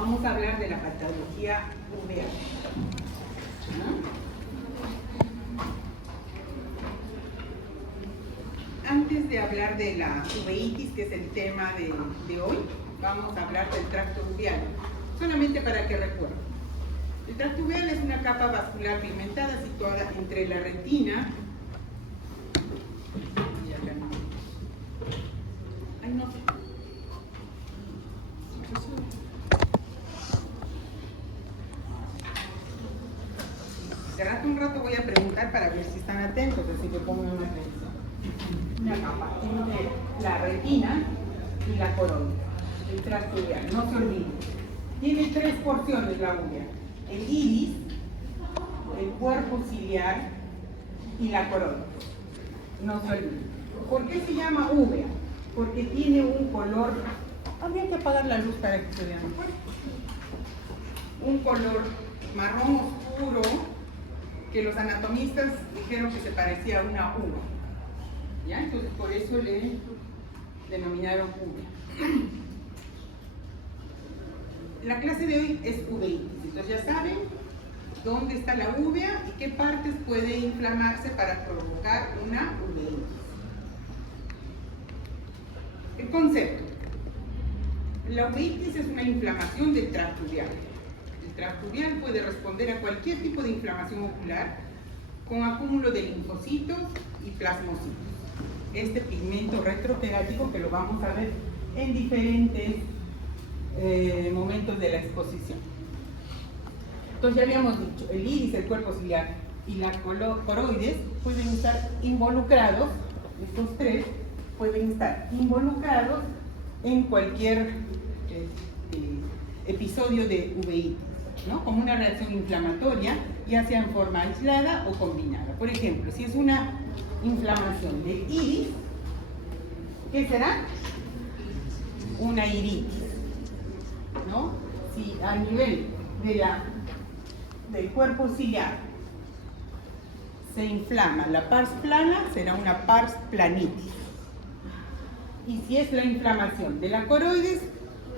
vamos a hablar de la patología uvea. Antes de hablar de la uveitis, que es el tema de hoy, vamos a hablar del tracto uveal, solamente para que recuerden. El tracto uveal es una capa vascular pigmentada situada entre la retina y acá. Ay, no. Un rato voy a preguntar para ver si están atentos, así que pongan atención. Una capa entre la retina y la coroide, el tracto uveal, no se olviden. Tiene tres porciones la uvea: el iris, el cuerpo ciliar y la coroide. No se olviden. ¿Por qué se llama uvea? Porque tiene un color. Habría que apagar la luz para que se vea mejor. Un color marrón oscuro, que los anatomistas dijeron que se parecía a una uva. ¿Ya? Entonces por eso le denominaron uvea. La clase de hoy es uveitis. Entonces ya saben dónde está la uvea y qué partes puede inflamarse para provocar una uveitis. El concepto. La uveitis es una inflamación del tracto uveal. El tracto uveal puede responder a cualquier tipo de inflamación ocular con acúmulo de linfocitos y plasmocitos. Este pigmento retrokerático que lo vamos a ver en diferentes momentos de la exposición. Entonces ya habíamos dicho, el iris, el cuerpo ciliar y la coroides pueden estar involucrados, estos tres pueden estar involucrados en cualquier episodio de uveitis, ¿no? Como una reacción inflamatoria, ya sea en forma aislada o combinada. Por ejemplo, si es una inflamación del iris, ¿qué será? Una iritis, ¿no? Si a nivel del cuerpo ciliar se inflama la pars plana, será una pars planitis. Y si es la inflamación de la coroides,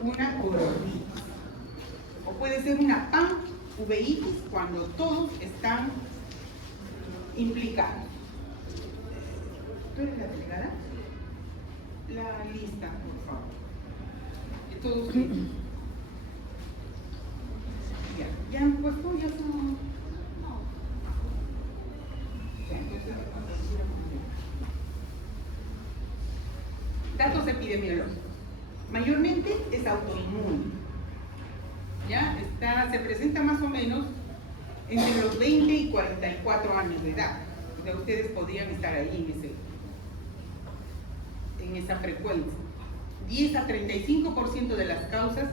una coroiditis. O puede ser una panuveitis cuando todos están implicados. ¿Tú eres la delegada? La lista, por favor. De todos. ¿Ya han puesto? ¿Ya son? Datos epidemiológicos. Mayormente es autoinmune. ¿Ya? Se presenta más o menos entre los 20 y 44 años de edad. O sea, ustedes podrían estar ahí en esa frecuencia. 10 a 35% de las causas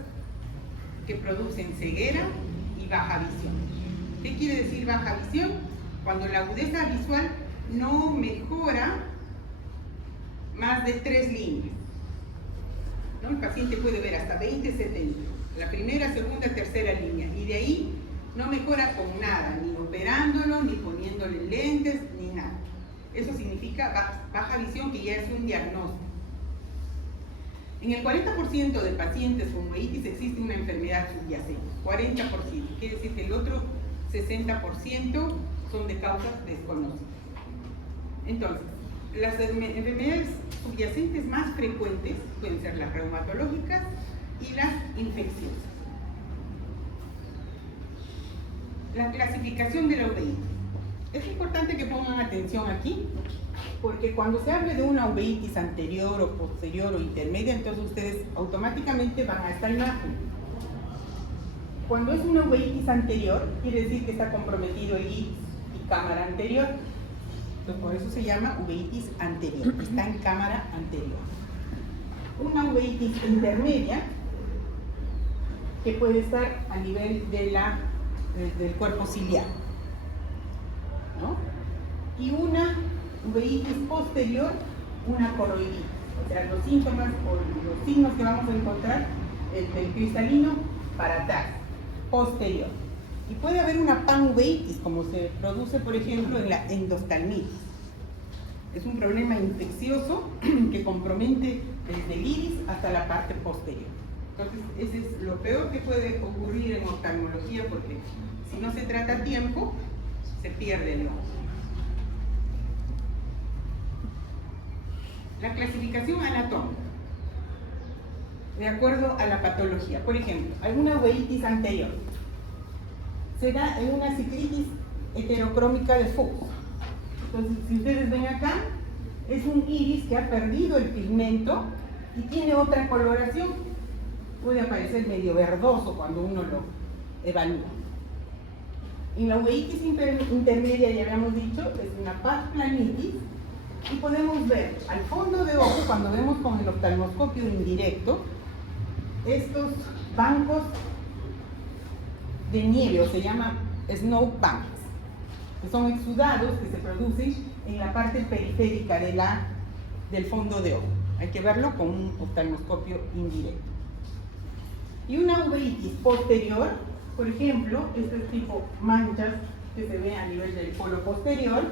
que producen ceguera y baja visión. ¿Qué quiere decir baja visión? Cuando la agudeza visual no mejora más de 3 líneas, ¿no? El paciente puede ver hasta 20-70, la primera, segunda, tercera línea, y de ahí no mejora con nada, ni operándolo, ni poniéndole lentes, ni nada. Eso significa baja visión, que ya es un diagnóstico. En el 40% de pacientes con uveitis existe una enfermedad subyacente, 40%, quiere decir que el otro 60% son de causas desconocidas. Entonces, las enfermedades subyacentes más frecuentes pueden ser las reumatológicas y las infecciosas. La clasificación de la uveitis. Es importante que pongan atención aquí, porque cuando se hable de una uveitis anterior o posterior o intermedia, entonces ustedes automáticamente van a esta imagen. Cuando es una uveitis anterior, quiere decir que está comprometido el iris y cámara anterior. Entonces, por eso se llama uveitis anterior, está en cámara anterior. Una uveitis intermedia, que puede estar a nivel del cuerpo ciliar, ¿no? Y una uveitis posterior, una coroiditis. O sea, los síntomas o los signos que vamos a encontrar del cristalino para atrás, posterior. Y puede haber una panuveitis, como se produce, por ejemplo, en la endoftalmitis. Es un problema infeccioso que compromete desde el iris hasta la parte posterior. Entonces, ese es lo peor que puede ocurrir en oftalmología, porque si no se trata a tiempo, se pierde el ojo. La clasificación anatómica, de acuerdo a la patología. Por ejemplo, alguna uveitis anterior se da en una citritis heterocrómica de Fuchs. Entonces, si ustedes ven acá, es un iris que ha perdido el pigmento y tiene otra coloración. Puede aparecer medio verdoso cuando uno lo evalúa. En la uveitis intermedia, ya habíamos dicho, es una paz-planitis, y podemos ver al fondo de ojo, cuando vemos con el oftalmoscopio indirecto, estos bancos de nieve, o se llama snow banks, que son exudados que se producen en la parte periférica del fondo de ojo. Hay que verlo con un oftalmoscopio indirecto. Y una uveitis posterior, por ejemplo, este tipo manchas que se ve a nivel del polo posterior,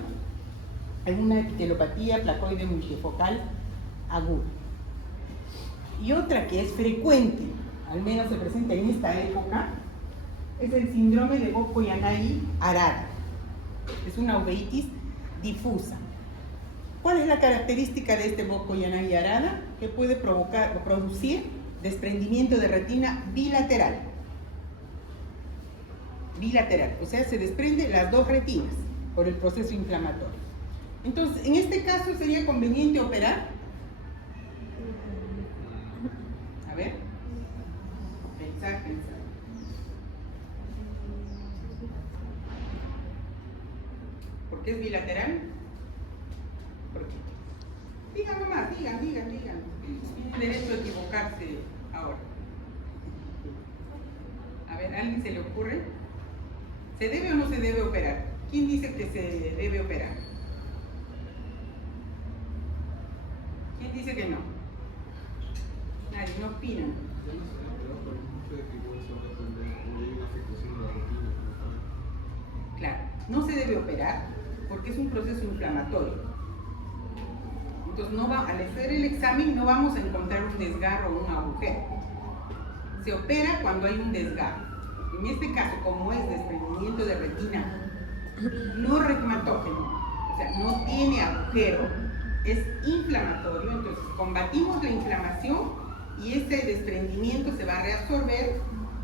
en una epitelopatía placoide multifocal aguda. Y otra que es frecuente, al menos se presenta en esta época, es el síndrome de Bokko-Yanagi-Arada. Es una uveitis difusa. ¿Cuál es la característica de este Bokko-Yanagi-Arada? Que puede provocar o producir desprendimiento de retina bilateral. Bilateral, o sea, se desprende las dos retinas por el proceso inflamatorio. Entonces, en este caso sería conveniente operar. A ver. Pensar. ¿Por qué es bilateral? ¿Por qué? Digan nomás, digan. Tienen derecho a equivocarse ahora. A ver, ¿a alguien se le ocurre? ¿Se debe o no se debe operar? ¿Quién dice que se debe operar? ¿Quién dice que no? Nadie, no opinan. Claro, no se debe operar porque es un proceso inflamatorio. Entonces, al hacer el examen no vamos a encontrar un desgarro o un agujero. Se opera cuando hay un desgarro. En este caso, como es desprendimiento de retina no reumatógeno, o sea, no tiene agujero, es inflamatorio, entonces combatimos la inflamación y ese desprendimiento se va a reabsorber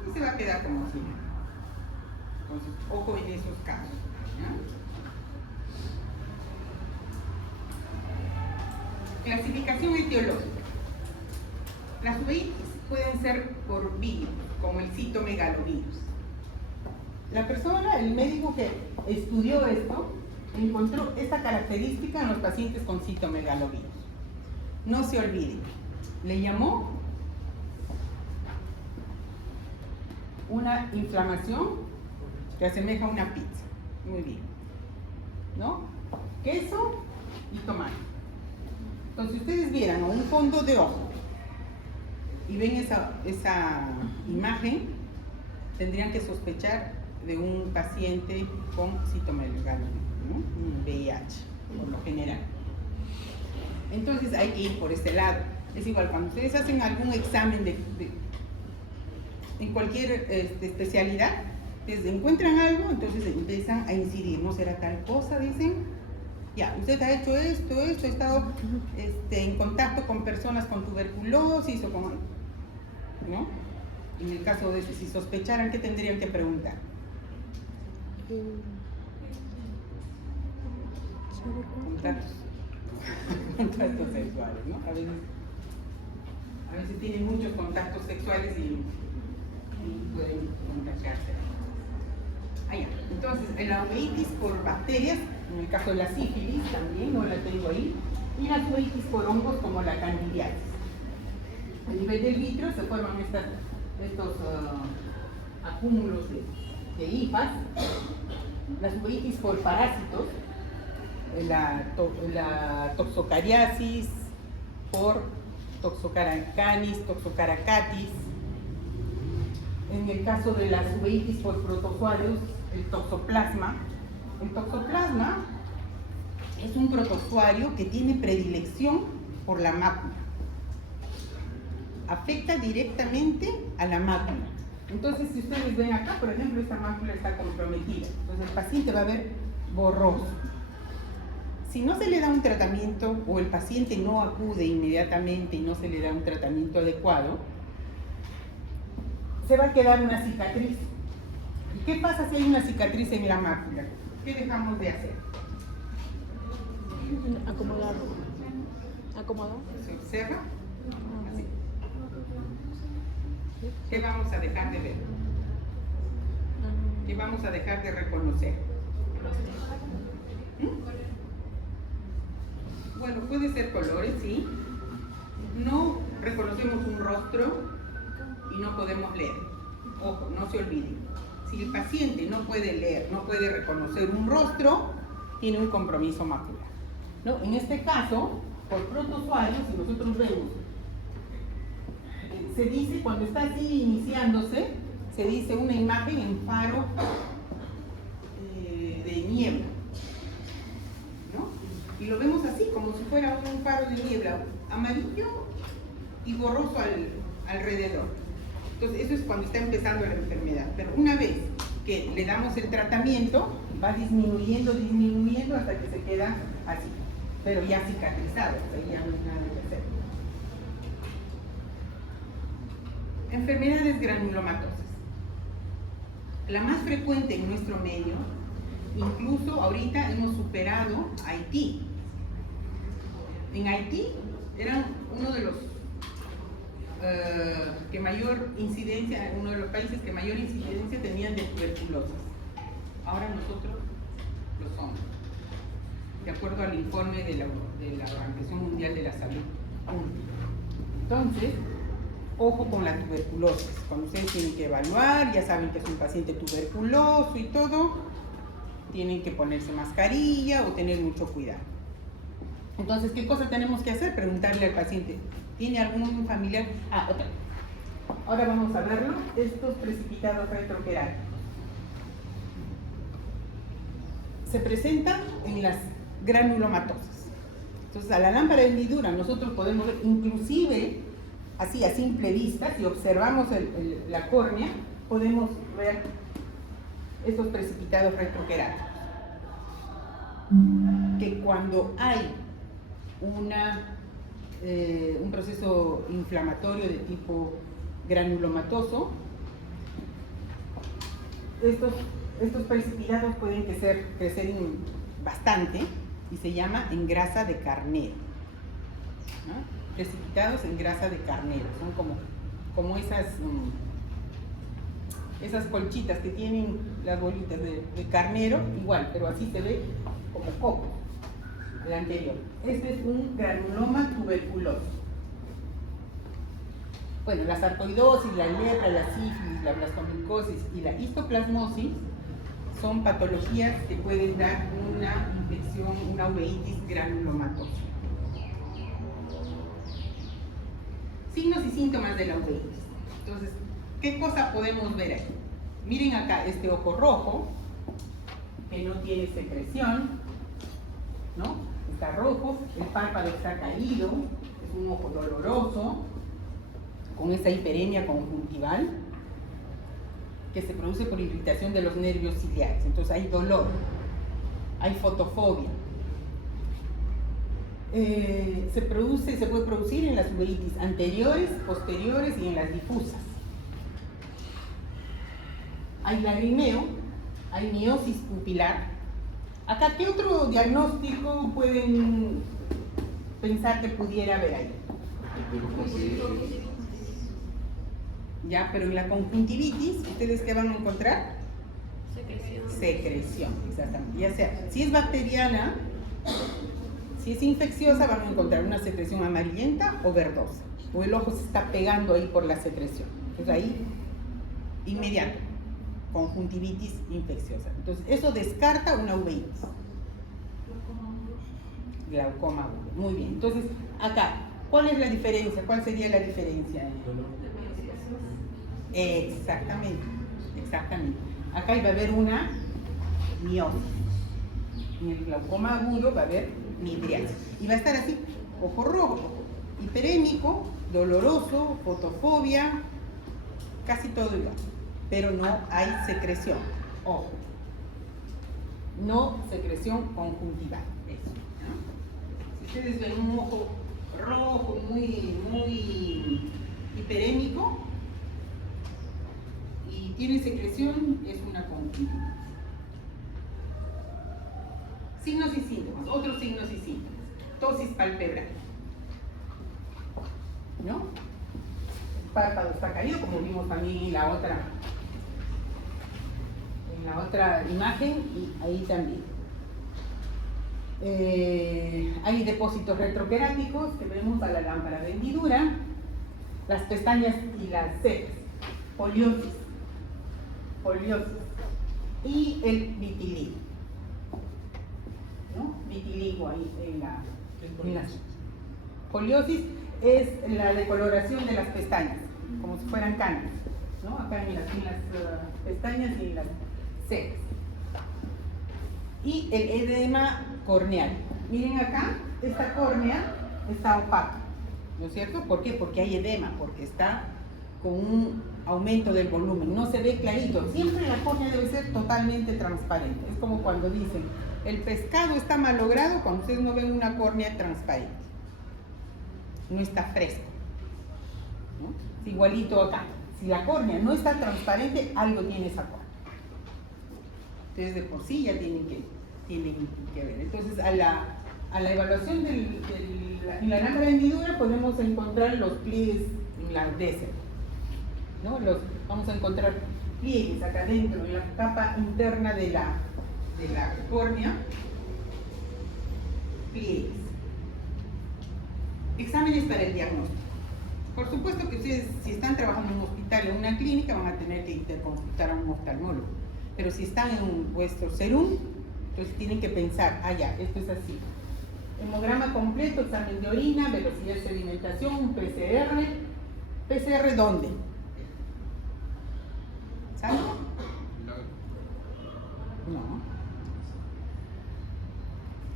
y se va a quedar como si nada. Entonces, ojo en esos casos, ¿ya? Clasificación etiológica. Las uveitis pueden ser por virus, como el citomegalovirus. La persona, el médico que estudió esto, encontró esta característica en los pacientes con citomegalovirus. No se olviden, le llamó una inflamación que asemeja a una pizza. Muy bien, ¿no? Queso y tomate. Entonces, si ustedes vieran un fondo de ojo y ven esa imagen, tendrían que sospechar de un paciente con citomegalovirus, ¿no? Un VIH, por lo general. Entonces hay que ir por este lado. Es igual, cuando ustedes hacen algún examen en cualquier especialidad, ustedes encuentran algo, entonces empiezan a incidir, ¿no será tal cosa? Dicen, ya, usted ha hecho esto, ha estado en contacto con personas con tuberculosis o con, ¿no? En el caso de si sospecharan, ¿qué tendrían que preguntar? Contactos sexuales, ¿no? A veces tienen muchos contactos sexuales y pueden contagiarse. Entonces, la uveitis por bacterias, en el caso de la sífilis también, no la tengo ahí, y las uveitis por hongos como la candidiasis. A nivel del vitro se forman estos acúmulos de hifas. Las uveitis por parásitos, la toxocariasis, por toxocaracanis, toxocaracatis. En el caso de las uveitis por protozoarios, el toxoplasma. El toxoplasma es un protozoario que tiene predilección por la mácula. afecta directamente a la mácula. Entonces, si ustedes ven acá, por ejemplo, esta mácula está comprometida. Entonces, el paciente va a ver borroso. Si no se le da un tratamiento o el paciente no acude inmediatamente y no se le da un tratamiento adecuado, se va a quedar una cicatriz. ¿Y qué pasa si hay una cicatriz en la mácula? ¿Qué dejamos de hacer? Acomodado. Acomodado. Se observa. Así. ¿Qué vamos a dejar de ver? ¿Qué vamos a dejar de reconocer? Bueno, puede ser colores, sí. No reconocemos un rostro y no podemos leer. Ojo, no se olviden. Si el paciente no puede leer, no puede reconocer un rostro, tiene un compromiso macular, ¿no? En este caso, por protozoarios, si nosotros vemos, se dice, cuando está así iniciándose, se dice una imagen en faro de niebla, ¿no? Y lo vemos así, como si fuera un faro de niebla, amarillo y borroso alrededor. Entonces, eso es cuando está empezando la enfermedad. Pero una vez que le damos el tratamiento, va disminuyendo hasta que se queda así, pero ya cicatrizado, o sea, ya no hay nada que hacer. Enfermedades granulomatosas. La más frecuente en nuestro medio, incluso ahorita hemos superado Haití. En Haití era uno de los que mayor incidencia, uno de los países que mayor incidencia tenían de tuberculosis. Ahora nosotros lo somos, de acuerdo al informe de la Organización Mundial de la Salud. Entonces, ojo con la tuberculosis. Cuando ustedes tienen que evaluar, ya saben que es un paciente tuberculoso y todo, tienen que ponerse mascarilla o tener mucho cuidado. Entonces, ¿qué cosa tenemos que hacer? Preguntarle al paciente, ¿tiene algún familiar? Otra. Ahora vamos a verlo, estos precipitados retroqueráticos. Se presentan en las granulomatosas. Entonces, a la lámpara de hendidura nosotros podemos ver, inclusive, así a simple vista, si observamos la córnea, podemos ver estos precipitados retroqueráticos. Que cuando hay un proceso inflamatorio de tipo granulomatoso, estos precipitados pueden crecer bastante y se llama en grasa de carnero, ¿no? Precipitados en grasa de carnero, son como esas colchitas que tienen las bolitas de carnero, igual, pero así se ve como coco, el anterior. Este es un granuloma tuberculoso. Bueno, la sarcoidosis, la lepra, la sífilis, la blastomicosis y la histoplasmosis son patologías que pueden dar una infección, una uveitis granulomatosa. Signos y síntomas de la uveitis. Entonces, ¿qué cosa podemos ver ahí? Miren acá este ojo rojo, que no tiene secreción, ¿no? Está rojo, el párpado está caído, es un ojo doloroso, con esa hiperemia conjuntival, que se produce por irritación de los nervios ciliares. Entonces hay dolor, hay fotofobia. Se puede producir en las uveitis anteriores, posteriores y en las difusas. Hay lagrimeo, hay miosis pupilar. Acá, ¿qué otro diagnóstico pueden pensar que pudiera haber ahí? Ya, pero en la conjuntivitis, ¿ustedes qué van a encontrar? Secreción, exactamente. Ya sea, si es bacteriana, si es infecciosa, van a encontrar una secreción amarillenta o verdosa. O el ojo se está pegando ahí por la secreción. Entonces ahí, inmediato, conjuntivitis infecciosa. Entonces, eso descarta una uveitis. Glaucoma agudo. Muy bien. Entonces, acá, ¿cuál es la diferencia? ¿Cuál sería la diferencia? Exactamente, exactamente. Acá va a haber una miosis. En el glaucoma agudo va a haber midriasis. Y va a estar así, ojo rojo, hiperémico, doloroso, fotofobia, casi todo igual, pero no hay secreción, ojo, no secreción conjuntival, eso, ¿no? Si ustedes ven un ojo rojo, muy hiperémico y tiene secreción, es una conjuntivitis. Signos y síntomas, otros signos y síntomas. Tosis palpebral, ¿no? El párpado está caído, como vimos también en la otra imagen, y ahí también. Hay depósitos retroqueráticos que vemos a la lámpara de hendidura, las pestañas y las cejas, poliosis, y el vitiligo, ¿no? Vitiligo ahí en la poliosis es la decoloración de las pestañas, como si fueran canas, ¿no? Acá en las pestañas y en las cejas. Y el edema corneal. Miren acá, esta córnea está opaca, ¿no es cierto? ¿Por qué? Porque hay edema, porque está con un aumento del volumen, no se ve clarito. Siempre la córnea debe ser totalmente transparente. Es como cuando dicen, el pescado está malogrado cuando ustedes no ven una córnea transparente. No está fresco, ¿no? Es igualito acá. Si la córnea no está transparente, algo tiene esa córnea. Entonces de por sí ya tienen que ver. Entonces a la evaluación en la lámpara de hendidura podemos encontrar los pliegues en la DESER, ¿no? Vamos a encontrar pliegues acá dentro, en la capa interna de la córnea, pliegues. Exámenes para el diagnóstico. Por supuesto que ustedes, si están trabajando en un hospital o en una clínica, van a tener que interconsultar a un oftalmólogo. Pero si están en vuestro serum, entonces tienen que pensar, ya, esto es así. Hemograma completo, examen de orina, velocidad de sedimentación, un PCR. ¿PCR dónde? ¿Saben?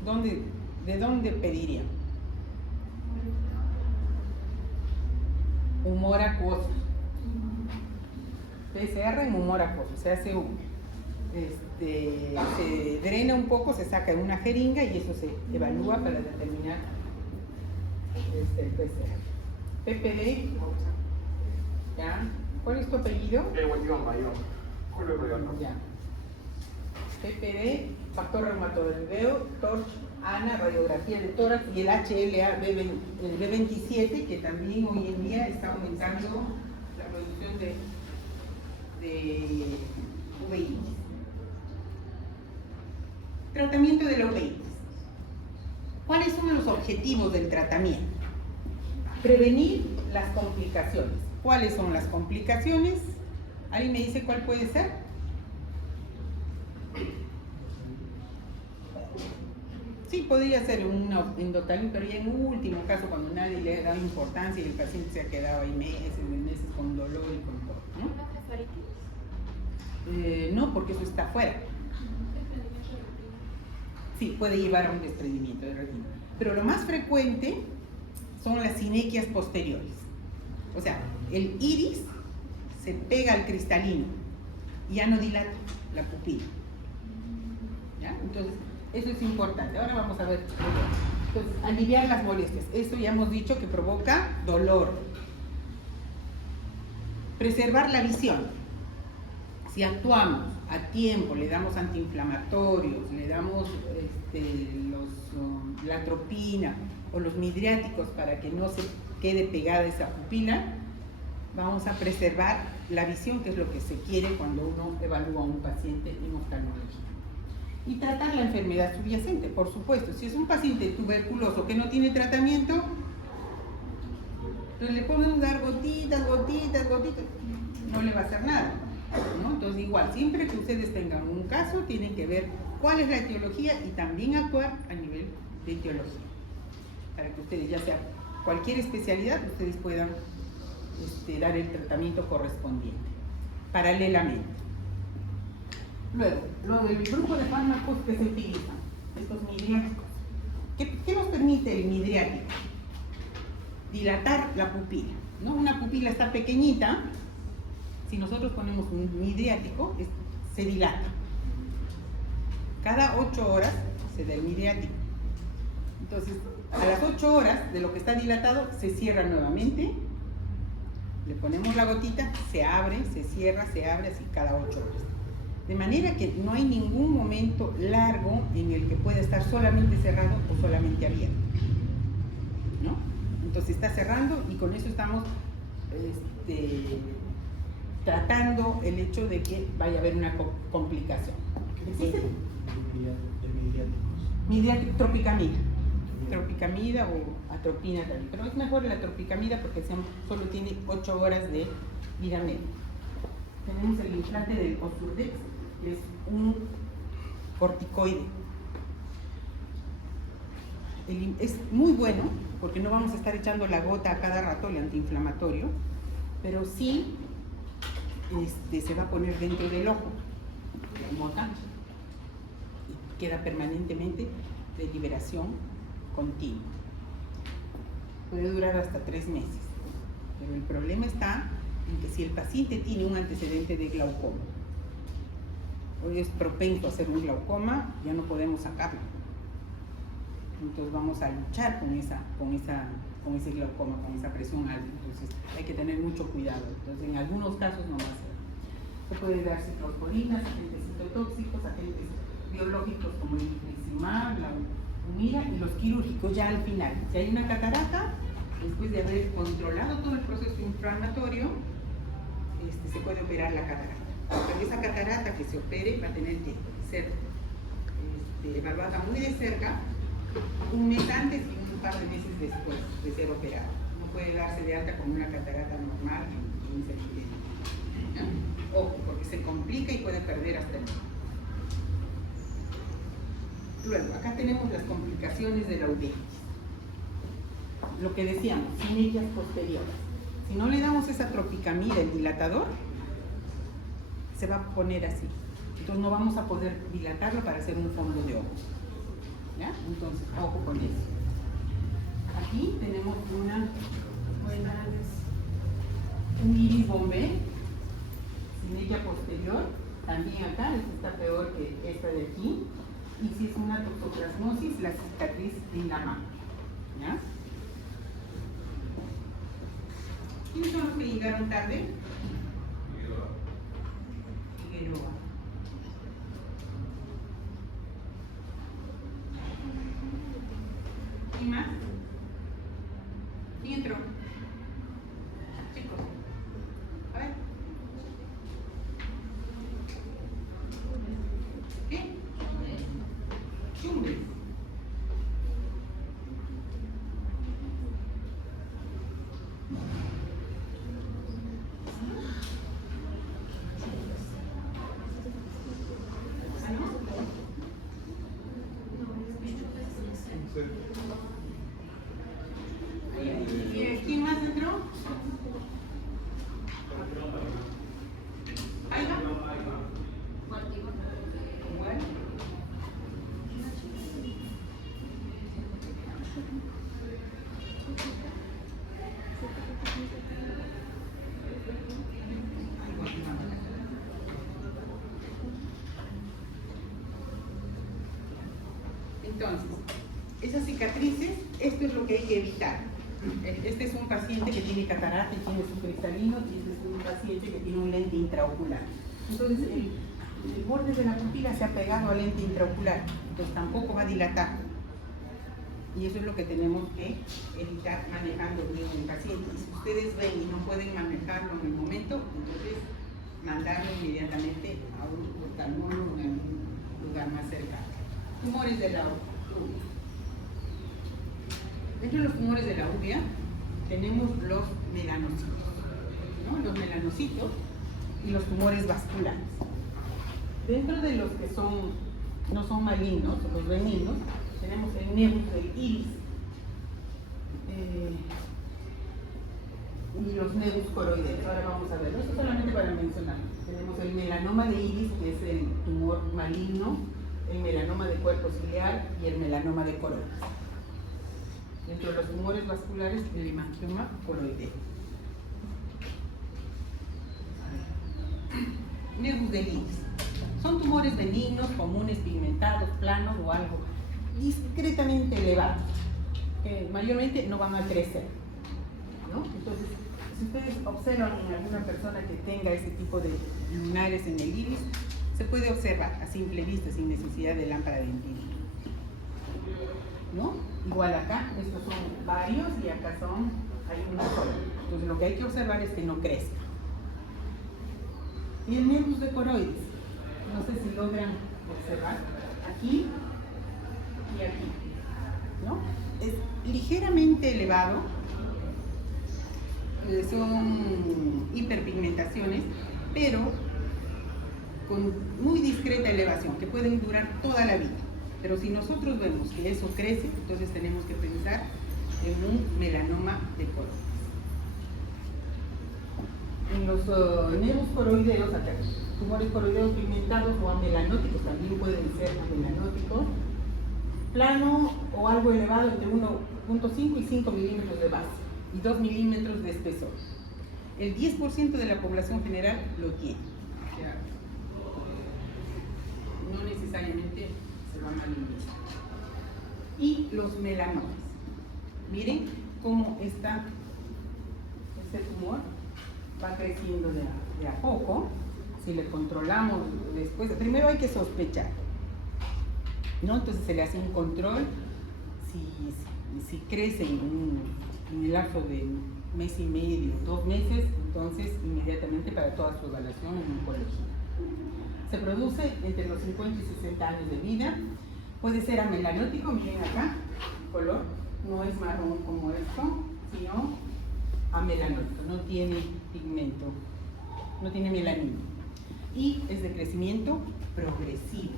No. ¿De dónde pedirían? Humor acuoso. PCR en humor acuoso. Se hace se drena un poco, se saca en una jeringa y eso se evalúa para determinar el PCR. PPD, ¿ya? ¿Cuál es tu apellido? Ya. PPD, factor reumatoideo, TORCH, ANA, radiografía de tórax y el HLA el B27, que también hoy en día está aumentando la producción de uveitis. Tratamiento de la uveitis. ¿Cuáles son los objetivos del tratamiento? Prevenir las complicaciones. ¿Cuáles son las complicaciones? ¿Alguien me dice cuál puede ser? Sí, podría ser un endotalín, pero ya en último caso, cuando nadie le ha dado importancia y el paciente se ha quedado ahí meses con dolor y con todo, ¿no? No, porque eso está afuera. Sí, puede llevar a un desprendimiento de retina. Pero lo más frecuente son las sinequias posteriores. O sea, el iris se pega al cristalino y ya no dilata la pupila. ¿Ya? Entonces, eso es importante. Ahora vamos a ver. Entonces, aliviar las molestias. Eso ya hemos dicho que provoca dolor. Preservar la visión. Si actuamos a tiempo, le damos antiinflamatorios, le damos la atropina o los midriáticos para que no se quede pegada esa pupila, vamos a preservar la visión, que es lo que se quiere cuando uno evalúa a un paciente en oftalmología. Y tratar la enfermedad subyacente, por supuesto. Si es un paciente tuberculoso que no tiene tratamiento, entonces le podemos dar gotitas, no le va a hacer nada, ¿no? Entonces igual, siempre que ustedes tengan un caso, tienen que ver cuál es la etiología y también actuar a nivel de etiología, para que ustedes, ya sea cualquier especialidad, ustedes puedan dar el tratamiento correspondiente, paralelamente. Luego el grupo de fármacos que se utilizan, estos midriáticos. ¿Qué nos permite el midriático? dilatar la pupila, ¿no? Una pupila está pequeñita, si nosotros ponemos un midriático, se dilata. Cada 8 horas se da el midriático. Entonces, a las 8 horas de lo que está dilatado, se cierra nuevamente, le ponemos la gotita, se abre, se cierra, se abre, así cada 8 horas. De manera que no hay ningún momento largo en el que pueda estar solamente cerrado o solamente abierto, ¿no? Entonces está cerrando y con eso estamos tratando el hecho de que vaya a haber una complicación. ¿Existe? Tropicamida o atropina también, pero es mejor la tropicamida porque solo tiene 8 horas de vida media. Tenemos el implante del Osurdex, que es un corticoide. Es muy bueno porque no vamos a estar echando la gota a cada rato, el antiinflamatorio, pero sí se va a poner dentro del ojo, la mota, y queda permanentemente de liberación continua. Puede durar hasta 3 meses, pero el problema está en que si el paciente tiene un antecedente de glaucoma o es propenso a hacer un glaucoma, ya no podemos sacarlo. Entonces vamos a luchar con ese glaucoma, con esa presión alta. Entonces hay que tener mucho cuidado. Entonces en algunos casos no va a ser. Se puede dar ciclosporinas, agentes citotóxicos, agentes biológicos como el infliximab, la humira, y los quirúrgicos ya al final. Si hay una catarata, después de haber controlado todo el proceso inflamatorio, se puede operar la catarata. Pero esa catarata que se opere va a tener que ser evaluada muy de cerca, un mes antes y un par de meses después de ser operada. No puede darse de alta con una catarata normal en un cepillero. Ojo, porque se complica y puede perder hasta el tiempo. Luego, acá tenemos las complicaciones de la uveitis. Lo que decíamos, sinergias posteriores. Si no le damos esa tropicamida, el dilatador, se va a poner así. Entonces no vamos a poder dilatarlo para hacer un fondo de ojo. ¿Ya? Entonces, ojo con eso. Aquí tenemos un iris bombé, sinergia posterior. También acá, esta está peor que esta de aquí. Y si es una toxoplasmosis, la cicatriz en la mano. ¿Ya? ¿Quiénes son los que llegaron tarde? Figueroa. ¿Y más? ¿Quién entró? Chicos. A ver. ¿Qué? Chumbe. ¿Quién más entró? Ahí va. Igual. Entonces, esas cicatrices, esto es lo que hay que evitar. Este es un paciente que tiene catarata y tiene sus cristalinos, y este es un paciente que tiene un lente intraocular. Entonces, el borde de la pupila se ha pegado al lente intraocular, entonces tampoco va a dilatar. Y eso es lo que tenemos que evitar manejando bien el paciente. Y si ustedes ven y no pueden manejarlo en el momento, entonces mandarlo inmediatamente a un oftalmólogo en un lugar más cercano. Tumores de la uvea. Dentro de los tumores de la uvea tenemos los melanocitos, ¿no? Los melanocitos y los tumores vasculares. Dentro de los que no son malignos, los benignos, tenemos el nevus del iris y los nevus coroideos. Ahora vamos a verlo, esto solamente para mencionar. Tenemos el melanoma de iris, que es el tumor maligno, el melanoma de cuerpo ciliar y el melanoma de coroides. Dentro de los tumores vasculares, el hemangioma coroideo. Nervus del iris. Son tumores benignos, comunes, pigmentados, planos o algo discretamente elevados, que mayormente no van a crecer, ¿no? Entonces, si ustedes observan en alguna persona que tenga ese tipo de lunares en el iris, se puede observar a simple vista, sin necesidad de lámpara dentífrica, ¿no? Igual acá, estos son varios y acá hay uno solo. Entonces, lo que hay que observar es que no crezca. Y el nervus de coroides, no sé si logran observar, aquí y aquí, ¿no? Es ligeramente elevado, son hiperpigmentaciones, pero con muy discreta elevación, que pueden durar toda la vida. Pero si nosotros vemos que eso crece, entonces tenemos que pensar en un melanoma de coroides. En los nervios coroideos, acá, tumores coroideos pigmentados o amelanóticos, también pueden ser amelanóticos, plano o algo elevado entre 1.5 y 5 milímetros de base y 2 milímetros de espesor. El 10% de la población general lo tiene. O sea, no necesariamente se va a malinizar. Y los melanomas. Miren cómo este tumor va creciendo de a poco. Si le controlamos después, primero hay que sospechar, ¿no? Entonces se le hace un control. Si crece en el lapso de mes y medio, 2 meses, entonces inmediatamente para toda su evaluación en oncología. Se produce entre los 50 y 60 años de vida. Puede ser amelanótico, miren acá, el color no es marrón como esto, sino amelanótico, no tiene pigmento, no tiene melanina. Y es de crecimiento progresivo.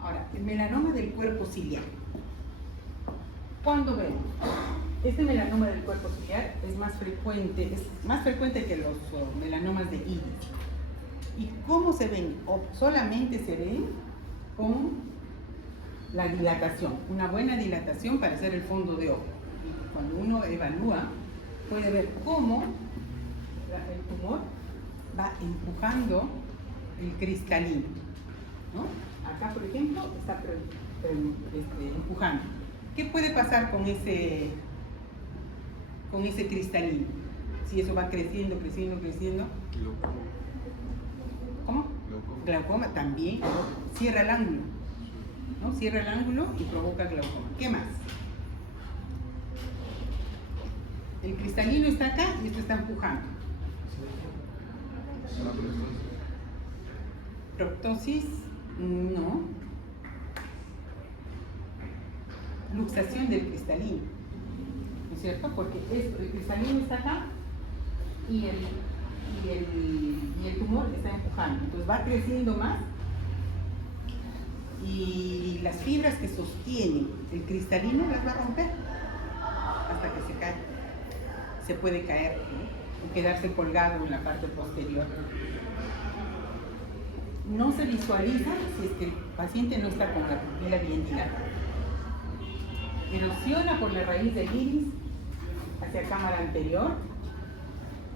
Ahora, el melanoma del cuerpo ciliar. ¿Cuándo vemos? Este melanoma del cuerpo ciliar es más frecuente que los melanomas de iris. ¿Y cómo se ven? O solamente se ven con la dilatación, una buena dilatación para hacer el fondo de ojo. Y cuando uno evalúa, puede ver cómo el tumor va empujando el cristalino, ¿no? Acá, por ejemplo, está empujando. ¿Qué puede pasar con ese cristalino? Si eso va creciendo. Glaucoma. ¿Cómo? Glaucoma también. Cierra el ángulo, ¿no? Cierra el ángulo y provoca glaucoma. ¿Qué más? El cristalino está acá y esto está empujando. Proptosis, no. Luxación del cristalino, ¿no es cierto? Porque el cristalino está acá y el tumor está empujando. Entonces va creciendo más y las fibras que sostienen el cristalino las va a romper hasta que se cae. Se puede caer, ¿no? Y quedarse colgado en la parte posterior. No se visualiza si es que el paciente no está con la pupila bien dilatada. Erosiona por la raíz del iris hacia cámara anterior,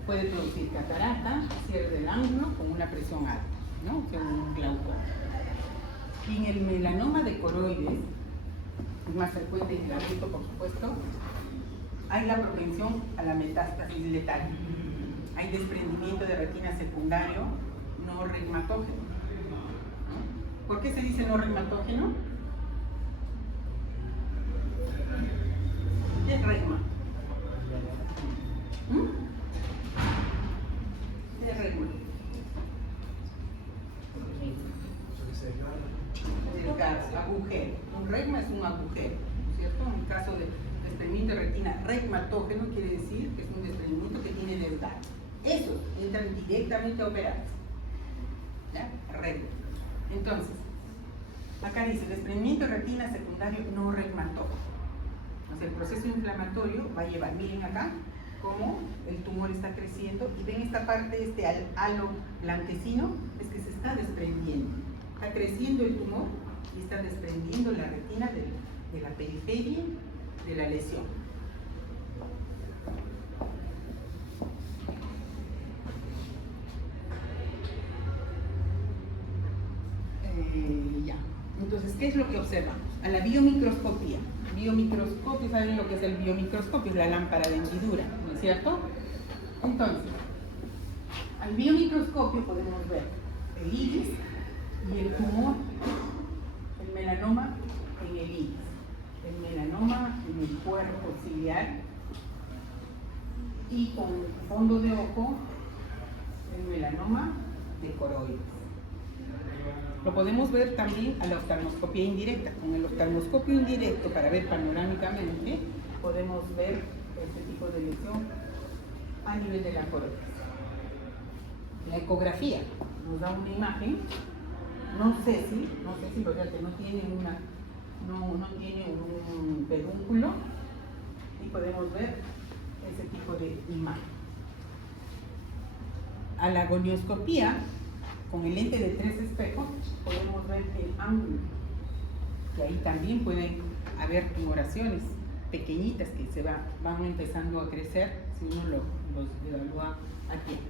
puede producir catarata, cierre del ángulo con una presión alta, ¿no? O sea, un glaucoma. Y en el melanoma de coroides, es más frecuente en el adulto, por supuesto, hay la propensión a la metástasis letal. Hay desprendimiento de retina secundario no regmatógeno. ¿No? ¿Por qué se dice no regmatógeno? ¿Qué es regma? ¿Qué es regma? Agujero. Un regma es un agujero, ¿cierto? En caso de desprendimiento de retina regmatógeno quiere decir que es un desprendimiento que tiene desgarro. Esos entran directamente a operarse. ¿Ya? Regma. Entonces, acá dice desprendimiento de retina secundario no regmatógeno. O sea, el proceso inflamatorio va a llevar, miren acá, cómo el tumor está creciendo y ven esta parte, halo blanquecino, es que se está desprendiendo. Está creciendo el tumor y está desprendiendo la retina de la periferia de la lesión. Ya. Entonces, ¿qué es lo que observamos? A la biomicroscopía. Biomicroscopio, ¿saben lo que es el biomicroscopio? Es la lámpara de hendidura, ¿no es cierto? Entonces, al biomicroscopio podemos ver el iris y el tumor, el melanoma en el iris, el melanoma en el cuerpo ciliar y con fondo de ojo el melanoma de coroides. Lo podemos ver también a la oftalmoscopía indirecta. Con el oftalmoscopio indirecto, para ver panorámicamente, podemos ver este tipo de lesión a nivel de la coroides. La ecografía nos da una imagen, no sé si porque no tiene un pedúnculo, y podemos ver ese tipo de imagen. A la gonioscopía, con el lente de 3 espejos, podemos ver el ángulo, que ahí también pueden haber tumoraciones pequeñitas que van empezando a crecer si uno los evalúa a tiempo.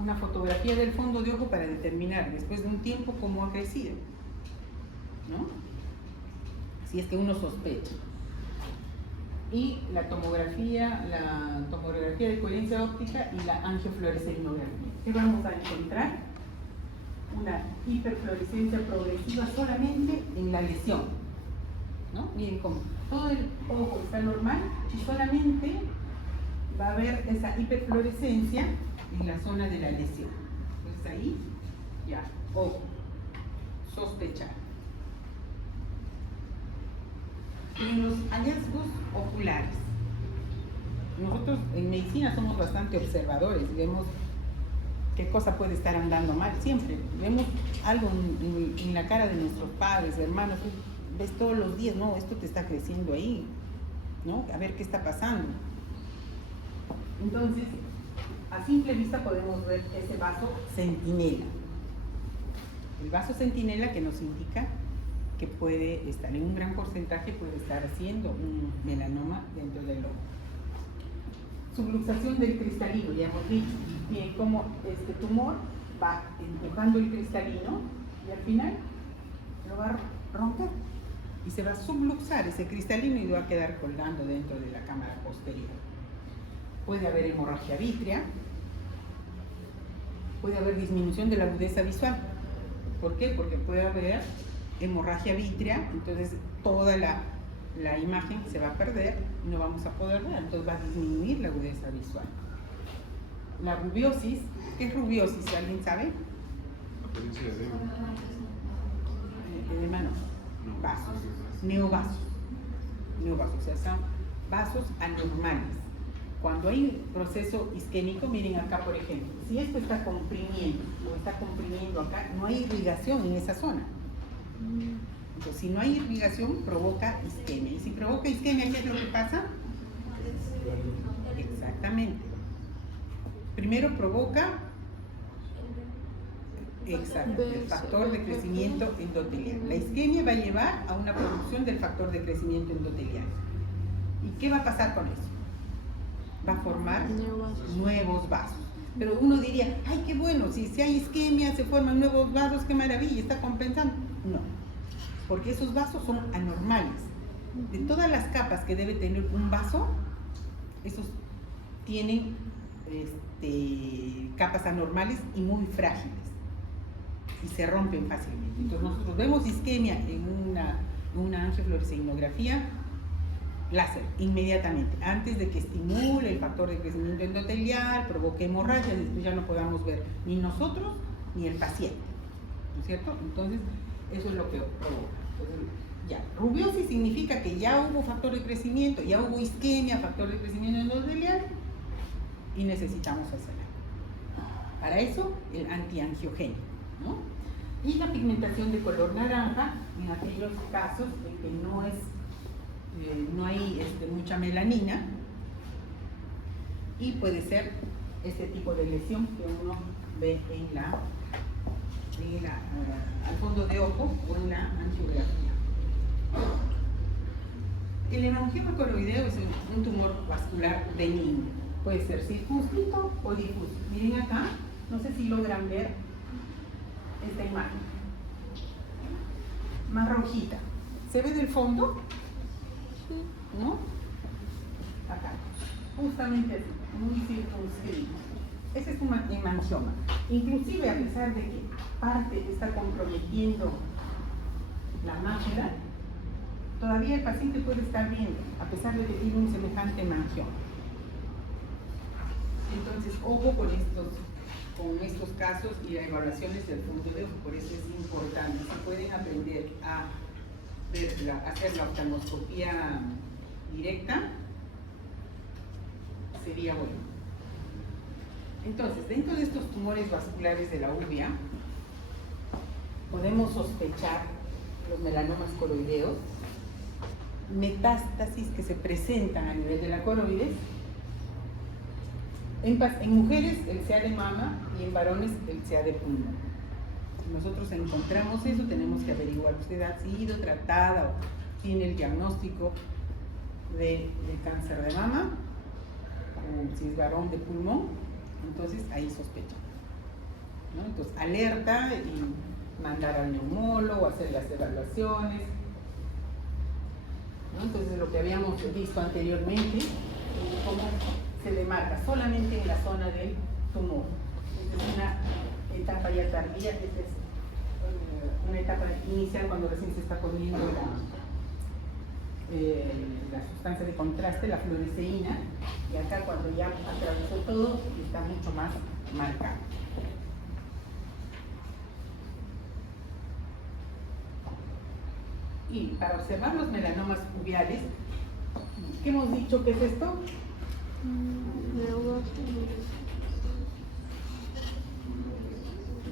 Una fotografía del fondo de ojo para determinar después de un tiempo cómo ha crecido, ¿no? Si es que uno sospecha. Y la tomografía de coherencia óptica y la angiofluoresceinografía. ¿Qué vamos a encontrar? Una hiperfluorescencia progresiva solamente en la lesión, ¿no? Miren cómo todo el ojo está normal y solamente va a haber esa hiperfluorescencia en la zona de la lesión. Entonces ahí, ya, ojo, sospechar. En los hallazgos oculares, nosotros en medicina somos bastante observadores, vemos qué cosa puede estar andando mal, siempre vemos algo en la cara de nuestros padres, hermanos, ves todos los días, no, esto te está creciendo ahí, ¿no? A ver qué está pasando. Entonces, a simple vista podemos ver ese vaso centinela. El vaso centinela que nos indica que puede estar en un gran porcentaje, puede estar haciendo un melanoma dentro del ojo. Subluxación del cristalino, ya hemos dicho. Miren cómo este tumor va empujando el cristalino y al final lo va a romper y se va a subluxar ese cristalino y va a quedar colgando dentro de la cámara posterior. Puede haber hemorragia vítrea, puede haber disminución de la agudeza visual. ¿Por qué? Porque puede haber hemorragia vítrea, entonces toda la imagen se va a perder y no vamos a poder ver, entonces va a disminuir la agudeza visual. La rubiosis, ¿qué es rubiosis? ¿Alguien sabe? Apariencia de edema. Edema no, vasos, neovasos, o sea, son vasos anormales. Cuando hay proceso isquémico, miren acá por ejemplo, si esto está comprimiendo o está comprimiendo acá, no hay irrigación en esa zona. Entonces, si no hay irrigación, provoca isquemia. Y si provoca isquemia, ¿qué es lo que pasa? Exactamente. Primero provoca el factor de crecimiento endotelial. La isquemia va a llevar a una producción del factor de crecimiento endotelial. ¿Y qué va a pasar con eso? Va a formar nuevos vasos. Pero uno diría, ay, qué bueno, si hay isquemia, se forman nuevos vasos, qué maravilla, está compensando. No, porque esos vasos son anormales. De todas las capas que debe tener un vaso, esos tienen capas anormales y muy frágiles y se rompen fácilmente. Entonces nosotros vemos isquemia en una angiofluoresceinografía láser inmediatamente, antes de que estimule el factor de crecimiento endotelial, provoque hemorragia, después ya no podamos ver ni nosotros ni el paciente, ¿no es cierto? Entonces eso es lo que provoca. Entonces, ya, rubiosis significa que ya hubo factor de crecimiento, ya hubo isquemia, factor de crecimiento endotelial y necesitamos hacerlo. Para eso el antiangiogénico, ¿no? Y la pigmentación de color naranja en aquellos casos en que no hay mucha melanina y puede ser este tipo de lesión que uno ve en la al fondo de ojo o en la angiografía. El hemangioma coroideo es un tumor vascular benigno. Puede ser circunscrito o difuso. Miren acá, no sé si logran ver esta imagen. Más rojita. ¿Se ve del fondo? ¿No? Acá. Justamente así, muy circunscrito. Ese es un hemangioma. Inclusive, a pesar de que parte está comprometiendo la mácula, todavía el paciente puede estar viendo, a pesar de que tiene un semejante hemangioma. Entonces, ojo con estos casos y las evaluaciones del fondo de ojo, por eso es importante. Si pueden aprender a hacer la oftalmoscopía directa, sería bueno. Entonces, dentro de estos tumores vasculares de la uvea, podemos sospechar los melanomas coroideos, metástasis que se presentan a nivel de la coroides, en mujeres el CA de mama y en varones el CA de pulmón. Si nosotros encontramos eso, tenemos que averiguar usted ha sido tratada o tiene el diagnóstico de cáncer de mama, o si es varón de pulmón, entonces ahí sospecha, ¿no? Entonces alerta y mandar al neumólogo, hacer las evaluaciones, ¿no? Entonces lo que habíamos visto anteriormente, cómo se demarca solamente en la zona del tumor. Esta es una etapa ya tardía, esta es una etapa inicial cuando recién se está poniendo la sustancia de contraste, la fluoresceína, y acá cuando ya atravesó todo está mucho más marcado. Y para observar los melanomas uveales, ¿qué hemos dicho que es esto?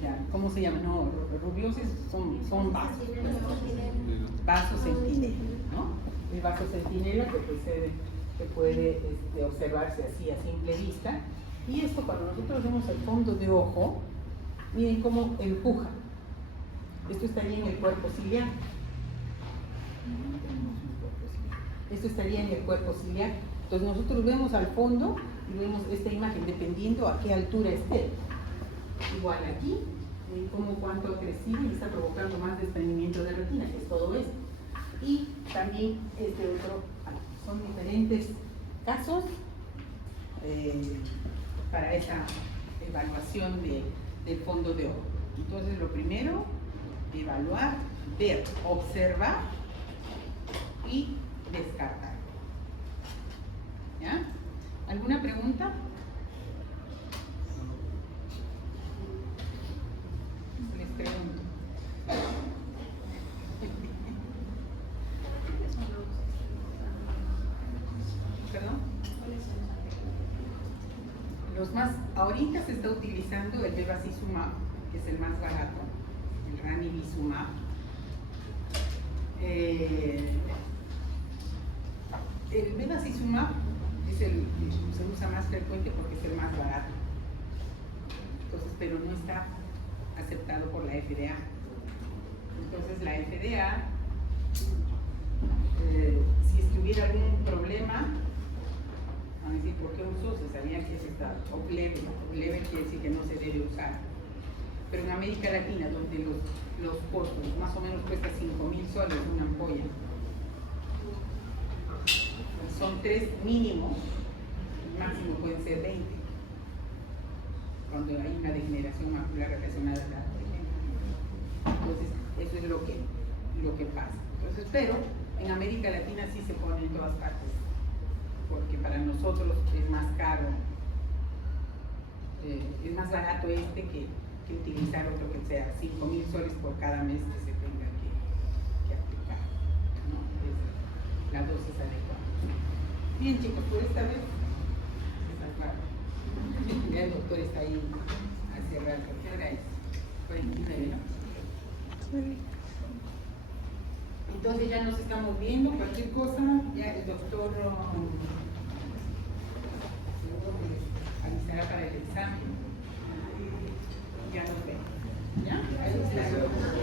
Ya, ¿cómo se llama? No, rubiosis son vasos. Vaso centinela, ¿no? El vaso centinela que puede observarse así a simple vista. Y esto, cuando nosotros vemos el fondo de ojo, miren cómo empuja. Esto estaría en el cuerpo ciliar. Esto estaría en el cuerpo ciliar. Entonces nosotros vemos al fondo y vemos esta imagen dependiendo a qué altura esté. Igual aquí, cuánto ha crecido y está provocando más desprendimiento de retina, que es todo esto. Y también este otro, son diferentes casos para esa evaluación del fondo de ojo. Entonces lo primero, evaluar, ver, observar y descartar. ¿Ya? ¿Alguna pregunta? Les pregunto. ¿Perdón? Los más, ahorita se está utilizando el bevacizumab, que es el más barato, el ranibizumab. El bevacizumab se usa más frecuente porque es el más barato. Entonces, pero no está aceptado por la FDA. Entonces la FDA, si es que hubiera algún problema, van a decir, ¿por qué usó? Se sabía que es off-level. Off-level quiere decir que no se debe usar. Pero en América Latina, donde los costos más o menos cuesta 5.000 soles una ampolla, son 3 mínimo, máximo pueden ser 20, cuando hay una degeneración macular relacionada a la, por ejemplo. Entonces, eso es lo que pasa. Entonces, pero en América Latina sí se pone en todas partes, porque para nosotros es más caro, es más barato que utilizar otro que sea 5.000 soles por cada mes que se tenga que aplicar, ¿no? Es la dosis adecuada. Bien, chicos, por esta vez está claro. Ya el doctor está ahí a cerrar. ¿Qué hora es? 49, ¿no? Sí. Entonces ya nos estamos viendo, cualquier cosa, ya el doctor avisará para el examen. Ya nos vemos. ¿Ya? Ahí está.